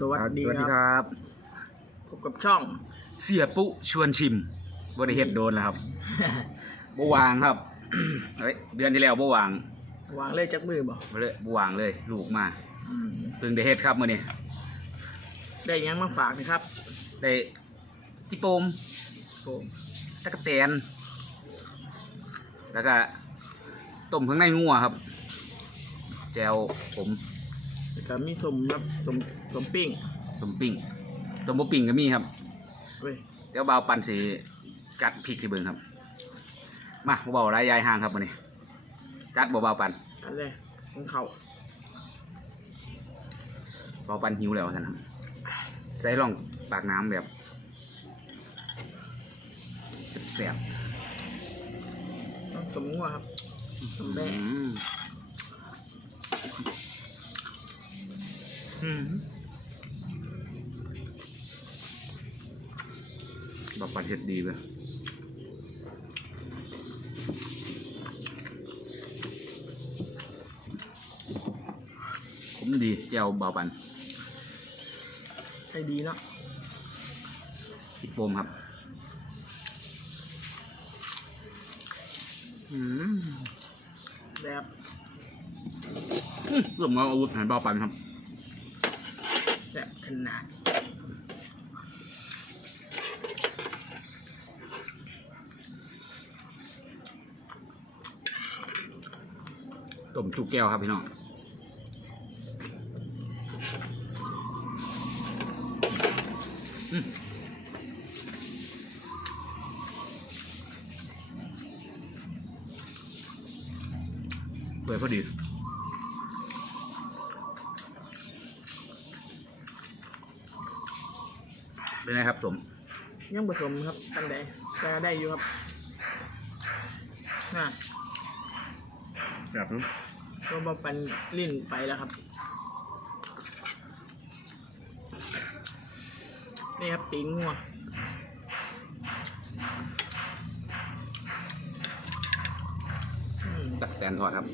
สวัสดีสวัสดีคครับรับ พบกับช่องเสียปุชวนชิมบริเฮ็ดโดนแล้วครับบ่วางครับเฮ้ยเดือนที่แล้วบ่วางวางเลยจักมือบ่บ่เลยบ่วางเลย ลูกมาอืมเพิ่งได้เฮ็ดครับมื้อนี้ได้หยังมาฝากนะครับ ได้จิโปมผมตะกะแตนแล้วก็ต้มข้างในงัวครับ แจวผมแล้ว ก็มีสมครับสมสมปิ้งสมปิ้งต้มบ่ปิ้งก็มีครับ เว้ยเดี๋ยวบ่าวปั่นสิกัดพริกให้เบิ่งครับ มาบ่เบาหลายยายห่างครับมื้อนี้กัดบ่เบาปั่นอันแรกของเขาเบาปั่นหิวแล้วท่านครับใส่ร่องปากน้ำแบบแซ่บต้องสมงัวครับสมๆแม่อืมอืม บ่าวปั่นเฮ็ดดีเว้ยผมดีแจวเบาปั่นใช่ดีเนาะติดโปมครับ อืมแบบเริ่มเอาอาวุธหันเบาปันครับแซ่บ ขนาต้มจุกแก้วครับพี่น้องเปิดพอดี เป็นไงครับสมยังผสมครับตั้งแต่แต่ได้อยู่ครับน่ะครับก็มาปันลิ้นไปแล้วครับ นี่ครับตีนงัวอืมตักแตนทอดครับ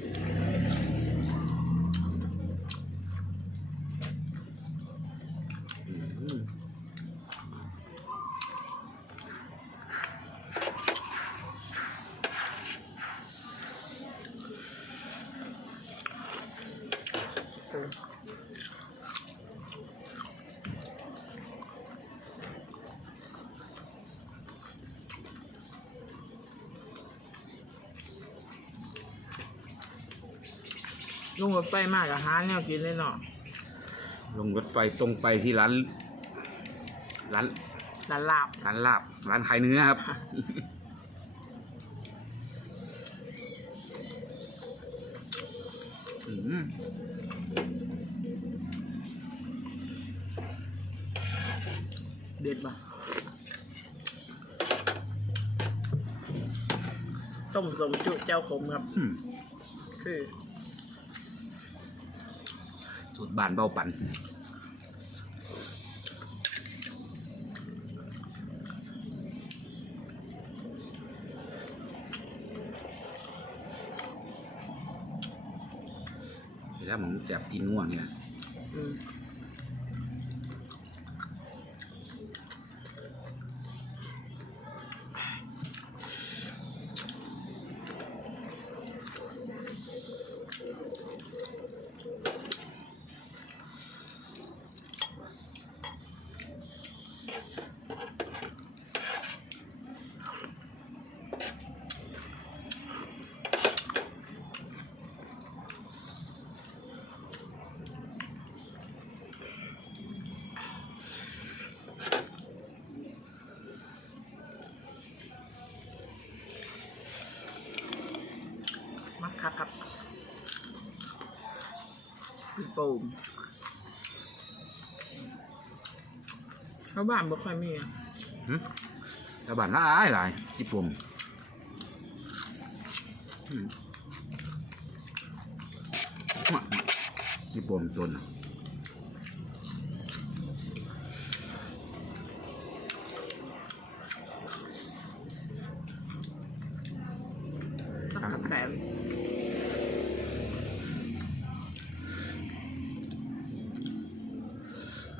ลุงรถไฟมากอะหาแนวกินเลยเนาะลงรถไฟตรงไปที่ร้าน ร้านร้านลาบร้านลาบ ร้านขายเนื้อครับ อืมเด็ดปะต้มสมจุเจ้าขมครับ อืมคือ สูตรบานเบาปันแล้วผมแสบกินง่วงนี่แหละ คักครับพี่โป่มชาวบ้านบ่ค่อยมีอะหึแล้วบานหลายหลายที่ปุ่มอืมมาที่ปุ่มจนน่ะตักกะแตน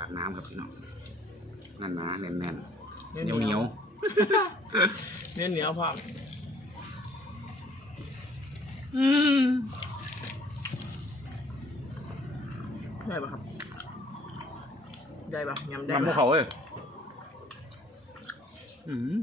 ากน้ำครับพี่น้องนั่นนะแน่นๆเนื้เหนียวเหนียวเนื้อเหนียวพร้อมอืมได้ปะครับ ได้ปะยำได้ยำพวกปะเขาเอ้ยอืม